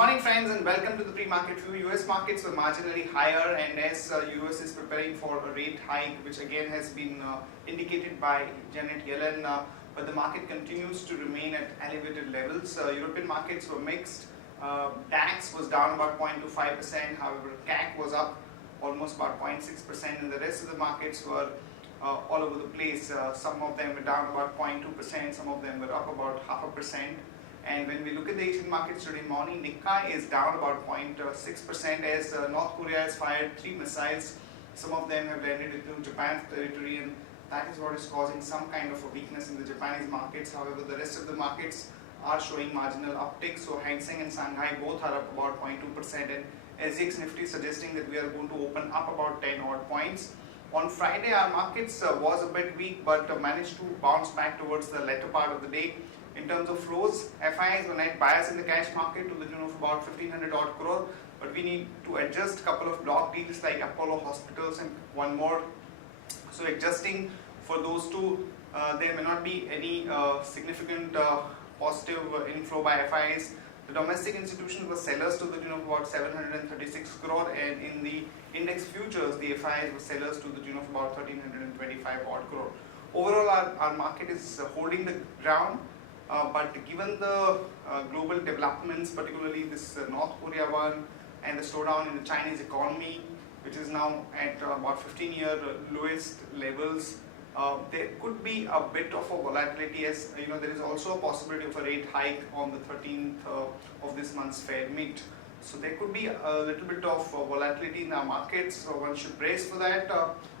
morning friends and welcome to the pre-market view. US markets were marginally higher, and as US is preparing for a rate hike, which again has been indicated by Janet Yellen, but the market continues to remain at elevated levels. European markets were mixed. DAX was down about 0.25%, however CAC was up almost about 0.6%, and the rest of the markets were all over the place. Some of them were down about 0.2%, some of them were up about 0.5%. And when we look at the Asian markets today morning, Nikkei is down about 0.6% as North Korea has fired 3 missiles. Some of them have landed into Japan's territory, and that is what is causing some kind of a weakness in the Japanese markets. However, the rest of the markets are showing marginal uptick. So Hang Seng and Shanghai both are up about 0.2%, and SGX Nifty suggesting that we are going to open up about 10 odd points. On Friday, our markets was a bit weak, but managed to bounce back towards the latter part of the day. In terms of flows, FIIs were net buyers in the cash market to the tune of about 1500 odd crore, but we need to adjust a couple of block deals like Apollo Hospitals and one more. So adjusting for those two, there may not be any significant positive inflow by FIIs. The domestic institutions were sellers to the tune of about 736 crore, and in the index futures, the FIIs were sellers to the tune of about 1325 odd crore. Overall, our market is holding the ground. But given the global developments, particularly this North Korea one and the slowdown in the Chinese economy, which is now at about 15-year lowest levels, there could be a bit of a volatility, as there is also a possibility of a rate hike on the 13th of this month's Fed meet. So there could be a little bit of volatility in our markets, so one should brace for that.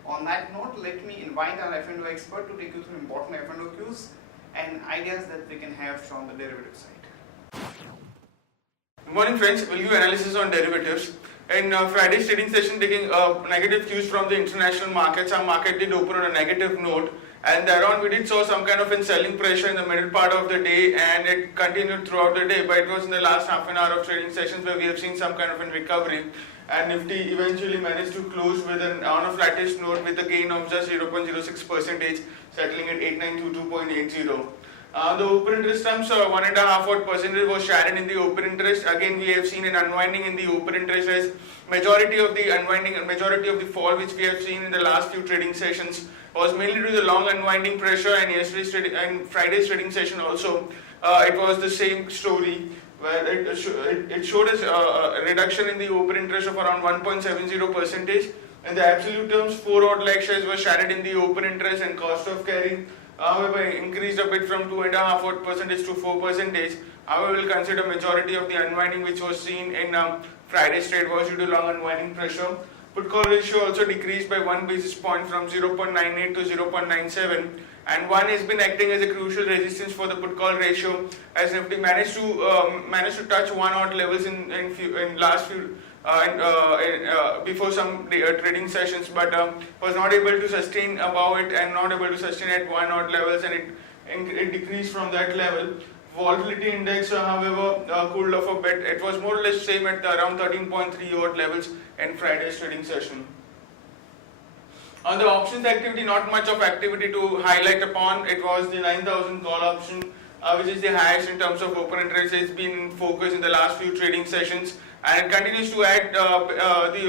On that note, let me invite our F&O expert to take you through important F&O cues and ideas that we can have from the derivative side. Good morning friends, we'll give analysis on derivatives. In Friday's trading session, taking negative cues from the international markets, our market did open on a negative note, and thereon we did saw some kind of selling pressure in the middle part of the day, and it continued throughout the day, but it was in the last half an hour of trading sessions where we have seen some kind of a recovery, and Nifty eventually managed to close with on a flattish note with a gain of just 0.06%, settling at 8922.80. The open interest terms, 1.5% was shared in the open interest. Again, we have seen an unwinding in the open interest, as majority of the unwinding and majority of the fall which we have seen in the last few trading sessions was mainly due to the long unwinding pressure, and yesterday's and Friday's trading session also, it was the same story, where it showed us a reduction in the open interest of around 1.70%. In the absolute terms, 4 odd lakh shares were shared in the open interest, and cost of carry however increased a bit from 2.5% to 4%. However, we will consider majority of the unwinding which was seen in Friday's trade was due to long unwinding pressure. Put call ratio also decreased by 1 basis point from 0.98 to 0.97, and 1 has been acting as a crucial resistance for the put call ratio, as Nifty managed to touch 1 odd levels in last few before some trading sessions, but was not able to sustain above it and not able to sustain at 1 odd levels, and it decreased from that level. Volatility index, however, cooled off a bit. It was more or less same at around 13.3 odd levels in Friday's trading session. On the options activity, not much of activity to highlight upon. It was the 9,000 call option, which is the highest in terms of open interest. It's been in focus in the last few trading sessions, and it continues to add the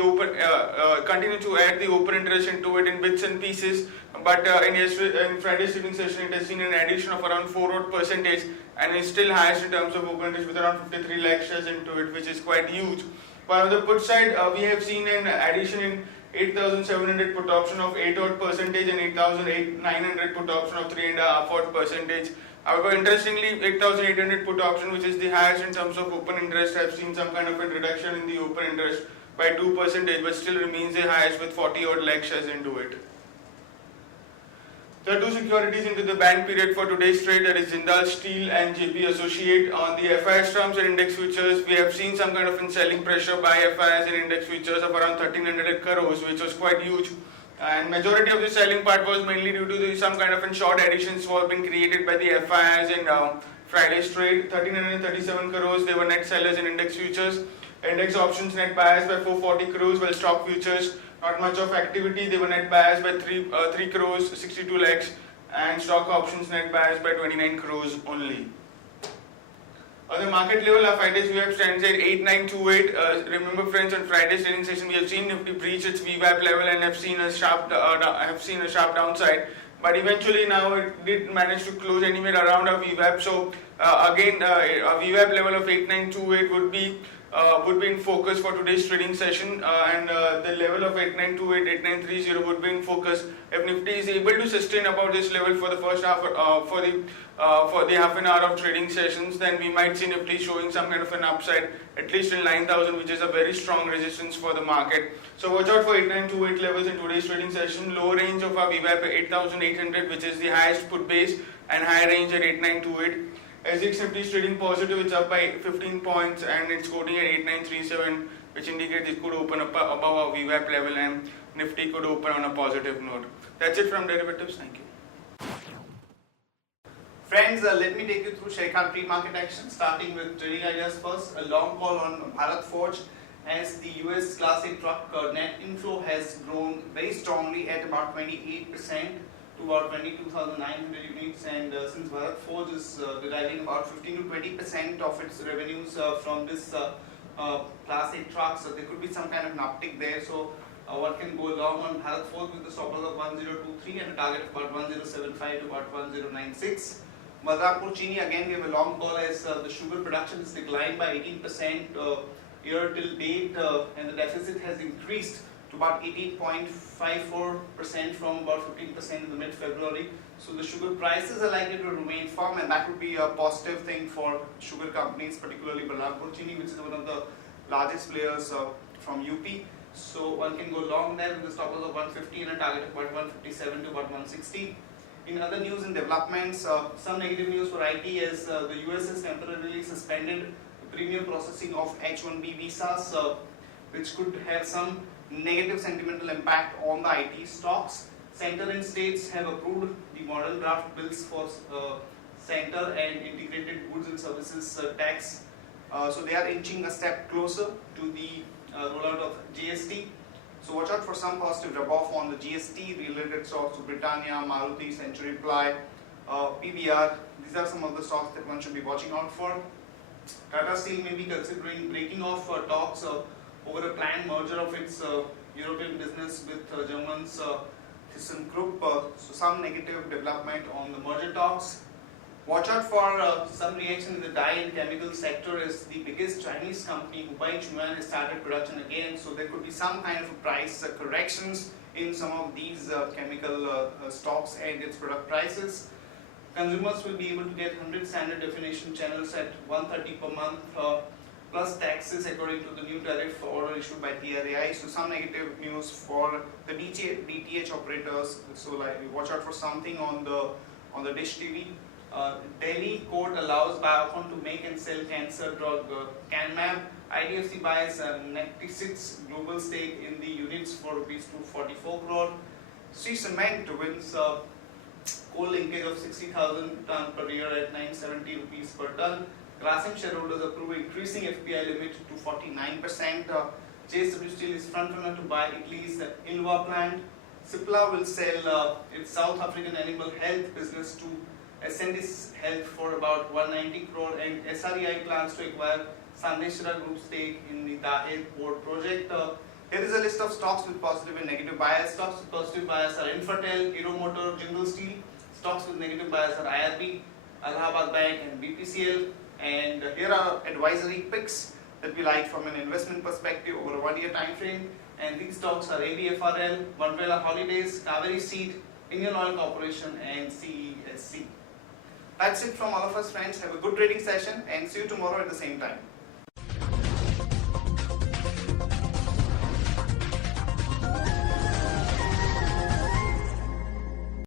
open interest into it in bits and pieces. But in Friday's trading session, it has seen an addition of around 4 odd percentage, and is still highest in terms of open interest with around 53 lakh shares into it, which is quite huge. But on the put side, we have seen an addition in 8,700 put option of 8 odd percentage and 8,900 put option of 3.5 odd percentage. However, interestingly, 8,800 put option, which is the highest in terms of open interest, have seen some kind of a reduction in the open interest by 2%, but still remains the highest with 40 odd lakh shares into it. There are 2 securities into the ban period for today's trade, that is Jindal Steel and JP Associate. On the FIS terms and index futures, we have seen some kind of selling pressure by FIS and index futures of around 1300 crores, which was quite huge. And majority of the selling part was mainly due to some kind of short additions were been created by the FIs in Friday's trade. 1337 crores, they were net sellers in index futures. Index options net buyers by 440 crores, while stock futures not much of activity. They were net buyers by 3 crores 62 lakhs, and stock options net buyers by 29 crores only. On the market level, our Friday's VWAP stands at 8928. Remember, friends, on Friday's trading session, we have seen Nifty breach its VWAP level and have seen a sharp downside. But eventually, now it did manage to close anywhere around our VWAP. So again, a VWAP level of 8928 would be in focus for today's trading session, and the level of 8928, 8930 would be in focus. If Nifty is able to sustain about this level for the first half, for the half an hour of trading sessions, then we might see Nifty showing some kind of an upside, at least till 9,000, which is a very strong resistance for the market. So watch out for 8928 levels in today's trading session. Low range of our VWAP 8,800, which is the highest put base, and high range at 8928. SGX Nifty is trading positive, it's up by 15 points and it's quoting at 8937, which indicates it could open up above our VWAP level and Nifty could open on a positive note. That's it from derivatives. Thank you. Friends, let me take you through Sharekhan pre-market action, starting with trading ideas first. A long call on Bharat Forge, as the US Class 8 truck net inflow has grown very strongly at about 28%. To about 22,900 units, and since Bharat Forge is deriving about 15 to 20% of its revenues from this Class 8 trucks, so there could be some kind of an uptick there. So one can go long on Bharat Forge with the stop loss of 1023 and a target of about 1075 to about 1096. Balrampur Chini, again we have a long call, as the sugar production has declined by 18% year till date, and the deficit has increased to about 18.54% from about 15% in the mid-February. So the sugar prices are likely to remain firm, and that would be a positive thing for sugar companies, particularly Balrampur Chini, which is one of the largest players from UP. So one can go long there with the stop loss of 150 and a target of about 157 to about 160. In other news and developments, some negative news for IT, as the US has temporarily suspended the premium processing of H-1B visas, which could have some negative sentimental impact on the IT stocks. Center and states have approved the model draft bills for center and integrated goods and services tax. So they are inching a step closer to the rollout of GST. So watch out for some positive rub-off on the GST related stocks, so Britannia, Maruti, Century Ply, PBR. These are some of the stocks that one should be watching out for. Tata Steel may be considering breaking off talks over a planned merger of its European business with German's ThyssenKrupp. So some negative development on the merger talks. Watch out for some reaction in the dye and chemical sector, as the biggest Chinese company, Hubei Chuan, has started production again. So there could be some kind of price corrections in some of these chemical stocks and its product prices. Consumers will be able to get 100 standard definition channels at 130 per month. Plus taxes according to the new tariff order issued by TRAI. So some negative news for the DTH operators. So like watch out for something on the Dish TV. Delhi court allows Biocon to make and sell cancer drug Canmab. IDFC buys a 96 global stake in the units for rupees 244 crore. Sri Cement wins coal linkage of 60,000 ton per year at 970 rupees per ton. Grasim shareholders approve increasing FPI limit to 49%. JSW Steel is frontrunner to buy Italy's Ilva plant. Cipla will sell its South African animal health business to Ascendis Health for about 190 crore, and SREI plans to acquire Sandeshra Group stake in the Dahej port project. Here is a list of stocks with positive and negative bias. Stocks with positive bias are Infertel, Hero Motor, Jindal Steel. Stocks with negative bias are IRB, Allahabad Bank and BPCL. And here are advisory picks that we like from an investment perspective over a 1 year time frame. And these stocks are ABFRL, Vanvela Holidays, Kaveri Seed, Indian Oil Corporation and CESC. That's it from all of us, friends. Have a good trading session and see you tomorrow at the same time.